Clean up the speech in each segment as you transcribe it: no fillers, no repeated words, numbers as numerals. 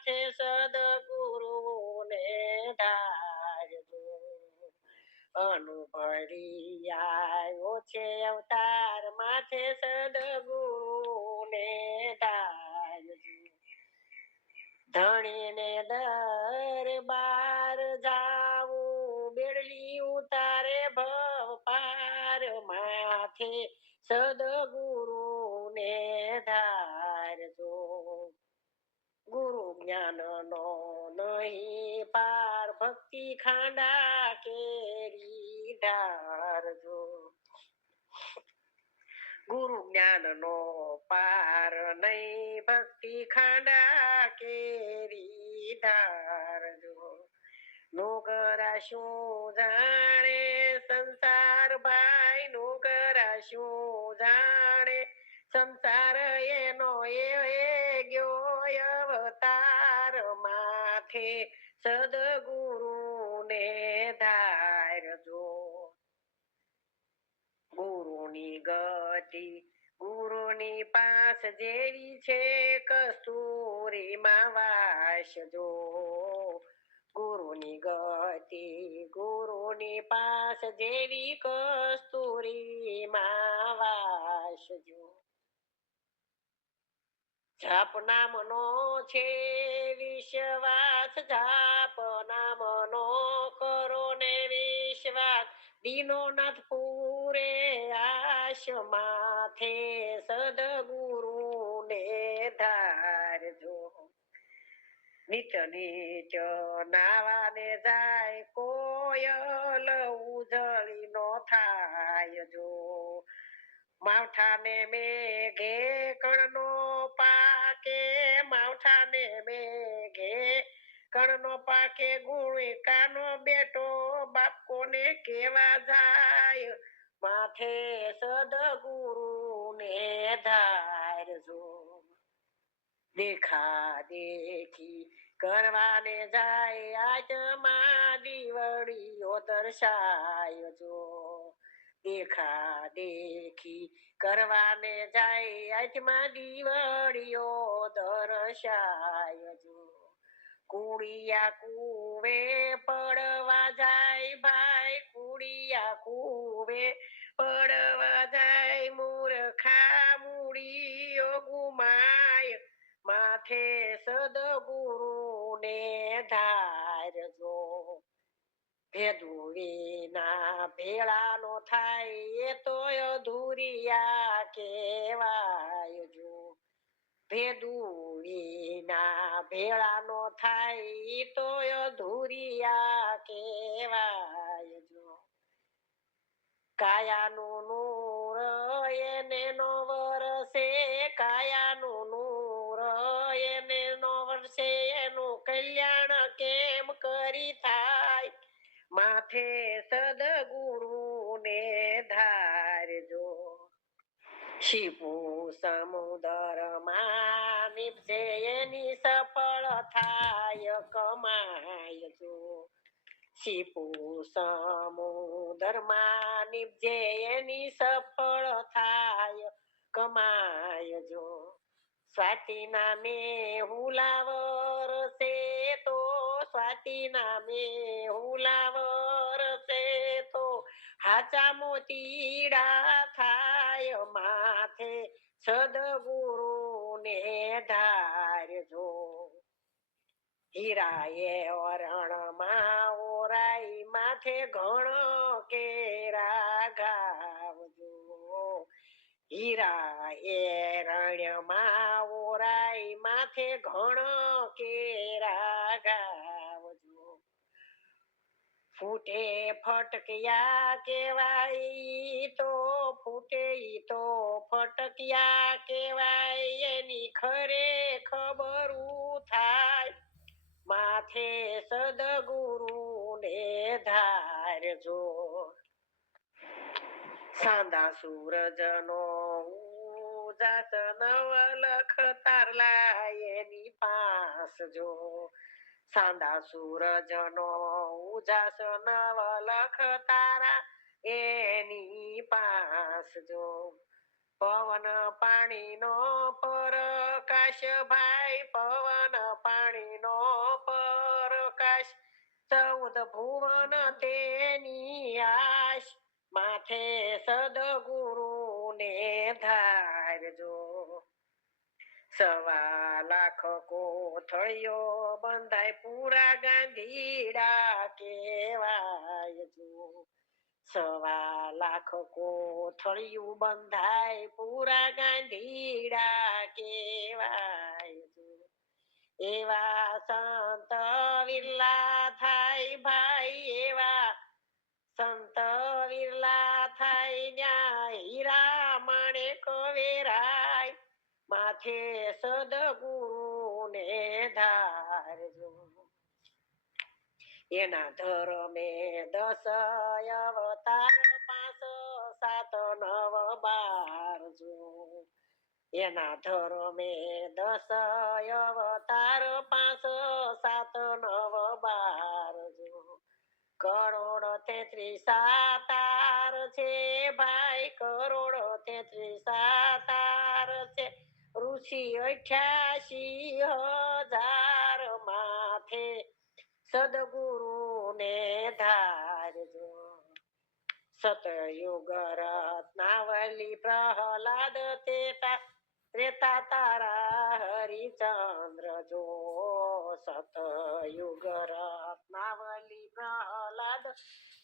માથે સદગુરુને ધારજો. અનુભવી આવ્યો છે અવતાર માથે સદગુરુને ધારજો. ધણીને દરબાર જાવું બેડલી ઉતારે ભવ પાર માથે સદગુરુને ધારજો. ગુરુ જ્ઞાન નો નહીં પાર ભક્તિ ખાંડા કેરી ધારજો. ગુરુ જ્ઞાન નો પાર નહીં ભક્તિ ખાંડા કેરી ધારજો. નુગરા શું જાણે સંસાર ભાઈ નુગરા શું જાણે સંસાર એનો એ ગયો અવતાર માથે સદગુરુને ધારજો. ગુરુની ગતિ ગુરુની પાસ જેવી છે કસ્તુરીમાં વાસજો. ગુરુની ગતિ ગુરુની પાસ જેવી કસ્તુરીમાં વાસજો. જાપ નામનો છે વિશ્વાસ જાપ નામનો કરો ને વિશ્વાસ દીનોનાથ પૂરે આશ માથે સદગુરુને ધારજો. નિત્ય નિત્ય નાવાને જાય કોયલ ઉજળી નો થાય જો. માવઠાને મેઘે કણનો પાકે માવઠાને મેઘે કણનો પાકે ગુણિકાનો બેટો બાપ કોને કેવા જાય માથે સદગુરુને ધારજો. દેખા દેખી કરવાને જાય આજમાં દીવડીઓ દર્શાયજો. દેખા દેખી કરવાને જાય આજમાં દીવડીઓ દર્શાયજો. કુડિયા કુવે પડવા જાય ભાઈ કુડિયા કુવે પડવા જાય મૂર્ખા મૂડીઓ ગુમાય માથે સદગુરુને ધારજો. ભેદુવીના ભેળાનો થાય એ તો અધૂરિયા કહેવાય જો. ભેદુવીના ભેળાનો થાય તો અધૂરિયા કહેવાય જો. કાયાનું નૂર એને નો વરસે કાયાનું નૂર એને નો વરસે એનું કલ્યાણ કેમ કરી થાય માથે સદગુરુને ધારજો. શિપુ સમુદરમાં નીપજે એની સફળ થાય કમાયજો. શિપુ સમુદરમાં નીપજે એની સફળ થાય કમાયજો. સ્વાતિના મેહુલાવર છે તો સ્વાતિના મેહુલાવર છે તો હાચા મોતીડા થાય માથે સદગુરુને ધારજો. હીરાએ અરણમાં ઓરાઈ માથે ઘણ કેરા ગાવજો. હીરા એરણ્યમાં ઓરાઈ માથે ઘણ કેરા ગાવજો. ફૂટે ફટકિયા કેવાય તો ફૂટે તો ફટકિયા કેવાય એની ખરે ખબરું થાય માથે સદગુરુને ધારજો. સાંદા સૂરજનો ઉજાસ નવલખ તારલા એની પાસ જો. સાંદા સૂરજનો ઉજાસ નવલખ તારા એની પાસ જો. પવન પાણીનો પરકાશ ભાઈ પવન પાણી ભુવન તેની આશ માથે સદગુરુને ધારજો. 1.25 લાખ કોથળીઓ બંધાય પૂરા ગાંધીડા કેવાય જો. 1.25 લાખ કોથળિયું બંધાય પૂરા ગાંધીડા કેવાય જો. એવા સંત વિરલા થાય ભાઈ, એવા સંત વિરલા થાય ન્યા હીરા માણેક વેરાય માથે સદગુરુને ધારજો. એના ધર્મે 10 અવતાર 5 7 9 12 જો. એના ધર્મે 10 અવતાર 5 7 9 12 જો. 1.33 તાર છે ભાઈ, 1.33 તાર છે. ઋષિ 88,000 માથે સદગુરુને ધારજો. સતયુગ રત્નાવલી પ્રહલાદ ત્રેતા તારા હરિચંદ્ર જો. સતયુગ રત્નાવલી પ્રહલાદ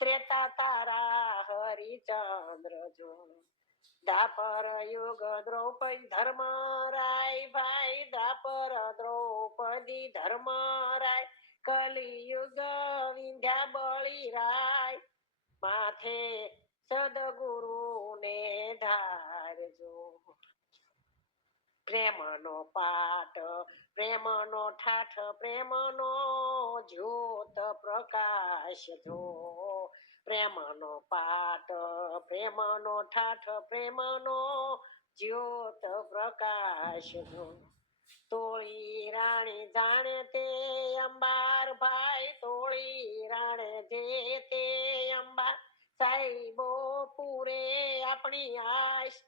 ત્રેતા તારા હરિચંદ્ર જો. દ્વાપર યુગ દ્રૌપદી ધર્મરાય ભાઈ, દ્વાપર દ્રૌપદી ધર્મરાય. કલિયુગ વિંધ્યા બળીરાય માથે સદગુરુને ધારજો. પ્રેમનો પાઠ પ્રેમનો ઠાઠ પ્રેમનો જ્યોત પ્રકાશ જો. પ્રેમનો પાઠ પ્રેમનો ઠાઠ પ્રેમનો જ્યોત પ્રકાશ જો. તોળી રાણી જાણે તે અંબાર ભાઈ, તોળી રાણે જે તે અંબાર. સાહેબો પૂરે આપણી આશ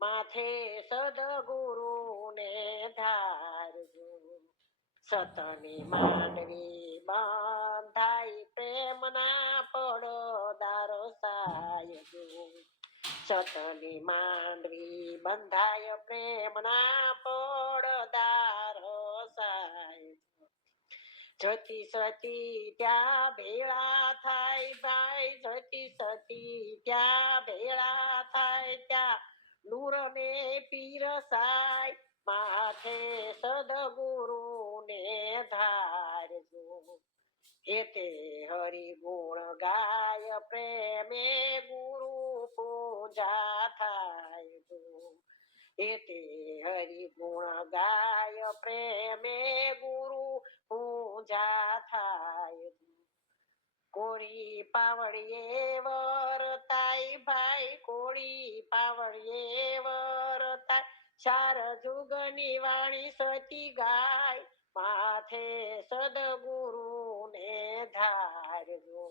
માથે સદગુરુને ધારજો. સતની માંડવી બંધાઈ પ્રેમના પડદાર સાયજો. સતની માંડવી બંધાય પ્રેમના પડદાર સાયજો. જતી સતી ત્યાં ભેળા થાય ભાઈ, જતી સતી ત્યાં ભેળા થાય. ત્યાં નૂરને પીરસાય માથે સદગુરુને ધારજો. હેતે હરિગુણ ગાય પ્રેમે ગુરુ પૂજા થાય જો. હેતે હરિગુણ ગાય પ્રેમે ગુરુ પૂજા થાય જો. કોળી પાવડીએ વરતાય ભાઈ, કોળી પાવડીએ વરતાય. 4 જુગની વાણી સતી ગાય માથે સદગુરુને ધારજો.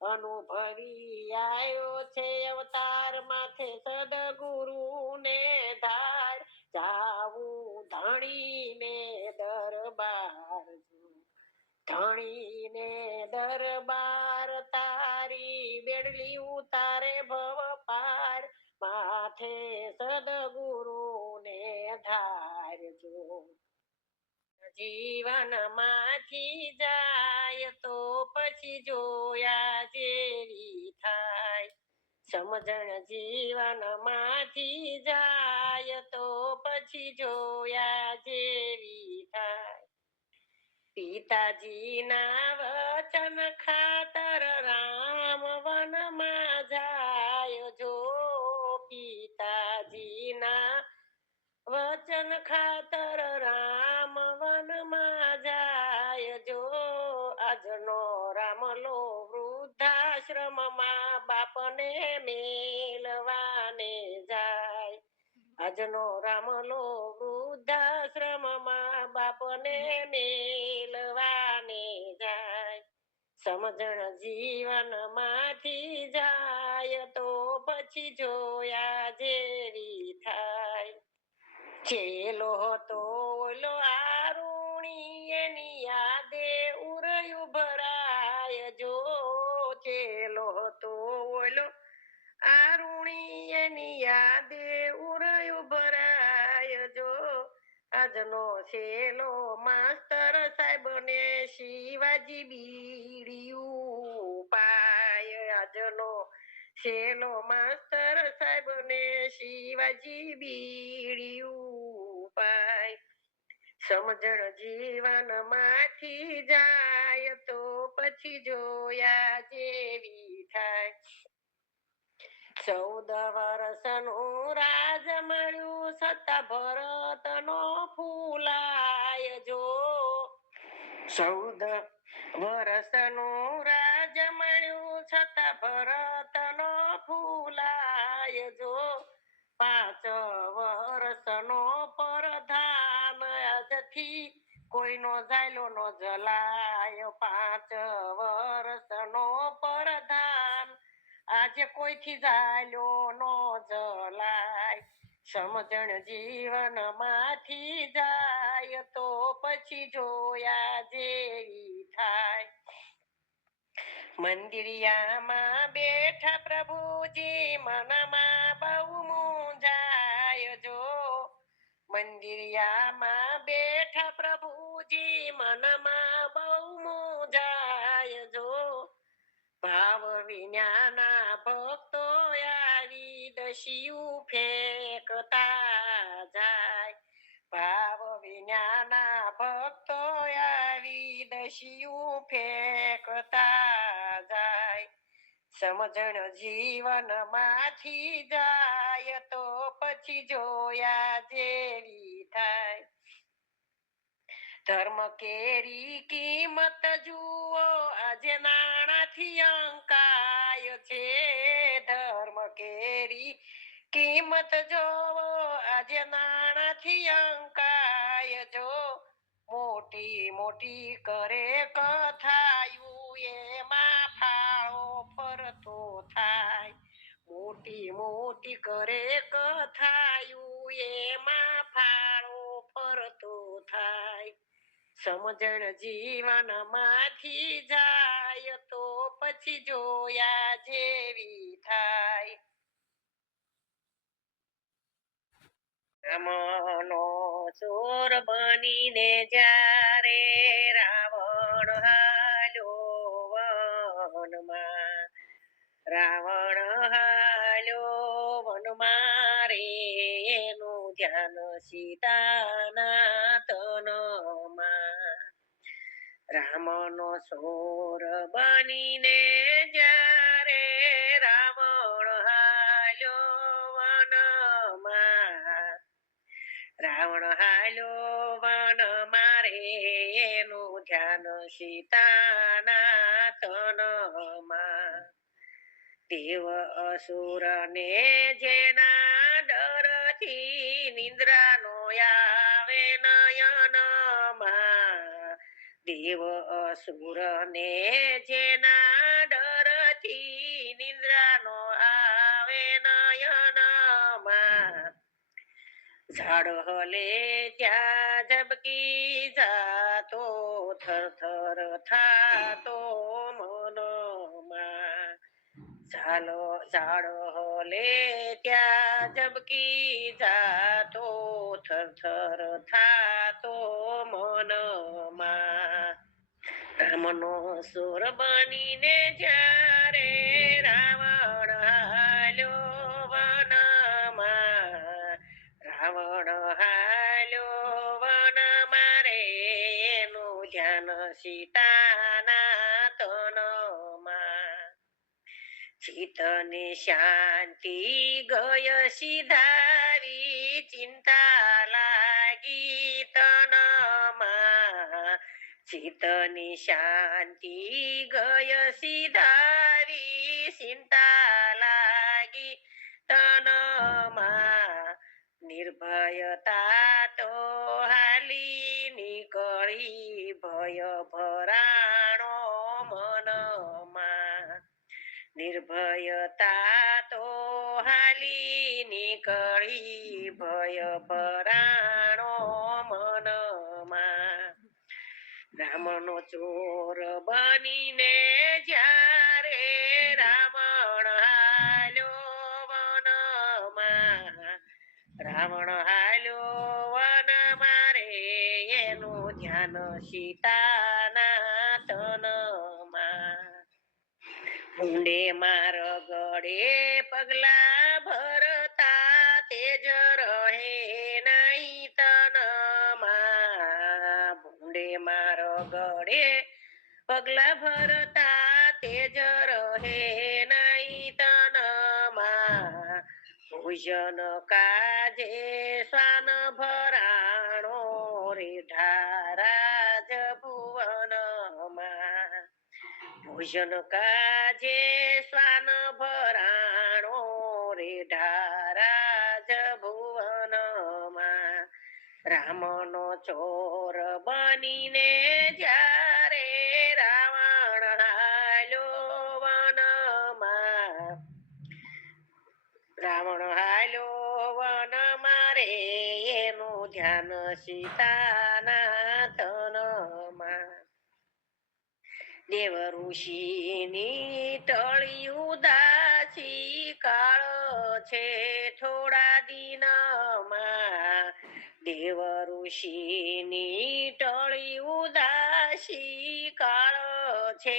અનુભવી આવ્યો છે અવતાર માથે સદગુરુને ધાર. જાવું ધણીને દરબાર જો. ધણીને દરબાર તારી બેડલી ઉતારે ભવ પાર માથે સદગુરુને ધારજો. જીવનમાંથી જાય તો પછી જોયા જેવી થાય. સમજણ જીવનમાંથી જાય તો પછી જોયા જેવી થાય. પિતાજીના વચન ખાતર રામ વનમાં જાય જો. પિતાજીના વચન ખાતર રામ વનમાં જાય જો. આજનો રામલો વૃદ્ધાશ્રમમાં બાપને મેલવાને જાય. આજનો રામલો વૃદ્ધાશ્રમમાં બાપને મેલવાને જાય. સમજણ જીવનમાંથી જાય તો પછી જોયા જેવી થાય. ચેલો હતો ઓલો આરુણી એની યાદે ઉરયું ભરાય જો. હતો ઓલો આરુણી એની યાદે ઉરયું ભરાય જો આજનો છેલો માસ્તર સાહેબ ને શિવાજી બીડિયું પાય આજનો છેલો માસ્તર સાહેબ ને શિવાજી બીડિયું પાય સમજણ જીવન માંથી જાય તો પછી જોયા જેવી થાય 14 વર્ષનું રાજ મળ્યું સત્તા ભરત નો ફૂલાય જો 14 વર્ષનું રાજ મળ્યું છતાં ભરત નો ફૂલાય જો 5 વર્ષનો પરધાન આજથી કોઈનો ઝાયલો નો જલાય 5 વર્ષનો પરધાન આજે કોઈથી ઝાયલો નો જલાય સમજણ જીવન માંથી જાય તો પછી જોયા જેવી થાય મંદિરિયામાં બેઠા પ્રભુજી મનમાં બહુ મૂંઝાય જો મંદિરિયામાં બેઠા પ્રભુજી મનમાં બહુ મૂંઝાય જો ભાવ વિનાના ભક્તો આવી દશિયું ફેંકતા જાય ભાવ વિનાના ભક્તો આવી દશિયું ફેંકતા જાય સમજણ જીવન માંથી જાય તો પછી જોયા જેવી થાય ધર્મ કેરી કિંમત જુઓ આજે નાણાથી અંકાય છે ધર્મ કેરી કિંમત જોવો આજે નાણાથી અંકાય જો મોટી મોટી કરે કથાયું એમાં ફાળો ફરતો થાય મોટી મોટી કરે કથાયું એમાં ફાળો ફરતો થાય સમજણ જીવન માંથી જાય તો પછી જોયા જેવી થાય રામનો ચોર બનીને જ્યારે રાવણ હાલ્યો વનમાં રાવણ હાલ્યો વનમાં રે એનું ધ્યાન સીતાના તનમાં રામનો ચોર બનીને જ્યારે રાવણ હાલ્યો વનમાં રાવણ હાલ્યો વન મારે એનું ધ્યાન સીતાના તનમાં દેવ અસુર ને જેના ડરથી નિંદ્રા નો આવે નયનમાં દેવ અસુર ને જેના ડરથી નિંદ્રા નો આવે નયનમાં ઝાડ હલે ત્યાં ઝબકી જાતો થરથર થાતો મનમાં ઝાડ હલે ત્યાં ઝબકી જાતો થરથર થાતો મનમાં રામનો સુર બનીને જ્યારે રાવણ હાલ્યો વનમાં રાવણ હાલ્યો વન મારે એનું ધ્યાન સીતાના તનમાં ચિત્તની શાંતિ ગય સીધારી ચિંતા લાગી તનમાં ચિત્તની શાંતિ ગય સીધારી ચિંતા લાગી તનમાં નિર્ભયતા તો હાલી નીકળી ભય ભરાણો મનમાં નિર્ભયતા તો હાલી નીકળી ભય ભરાણો મનમાં રામનો ચોર બનીને જ્યારે રામ રાવણ હાલ્યો વન મારે એનું ધ્યાન સીતાના તનમાં ઊંડે માર ગળે પગલા ભરતા તેજ રહે નહીં તનમાં ભૂંડે માર ગળે પગલા ભરતા તેજ રહે નહીં તનમાં ભોજન કાજે સ્વાન ભરાણો રે ઢારાજ ભુવનમાં ભોજન કાજે સ્વાન ભરાણો રે ઢારાજ ભુવનમાં રામનો ચોર બનીને જ્યારે રાવણ હાલ્યો વનમાં રાવણ હાલ્યો વન મારે એનું ધ્યાન સીતાના તનમાં દેવ ઋષિની ટળી ઉદાસી કાળ છે થોડા દિનમાં દેવ ઋષિની ટળી ઉદાસી કાળ છે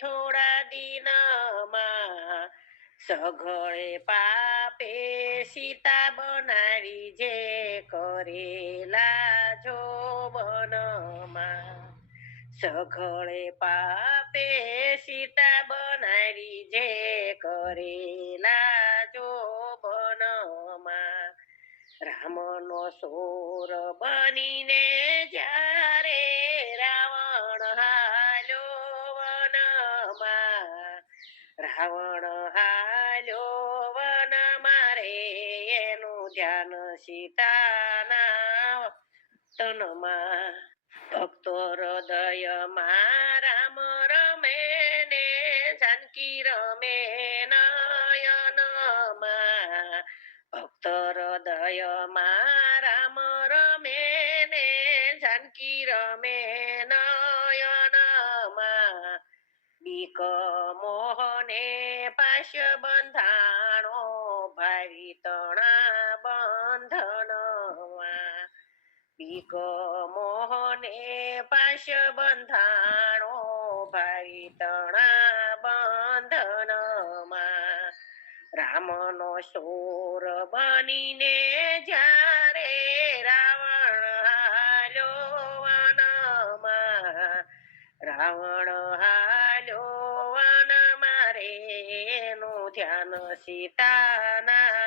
થોડા દિનમાં સઘળે પાપે સીતા બનાવી જે કરેલા જોબનમાં સઘળે પાપે સીતા બનાવી જે કરેલા જોબનમાં રામનો સોર બનીને જ્યારે રાવણ હાલ્યો વનમાં રાવણ હાલ્યો વન મારે એનું ધ્યાન સીતાના તનમાં ભક્તો હૃદયમાં રામ રમે ને જાનકી રમે નયનમાં ભક્ત હૃદયમાં રામ રમે ને જાનકી રમે નયનમાં બીક મોહને પાશ બંધાણો ભાવી તણા બંધનમાં બીક મોહને પાશ બંધાણો ભાવી તણા બંધનમાં રામનો સોર બનીને જ્યારે રાવણ હાલ્યો વનમાં રાવણ હાલ્યો વન મારે એનું ધ્યાન સીતાના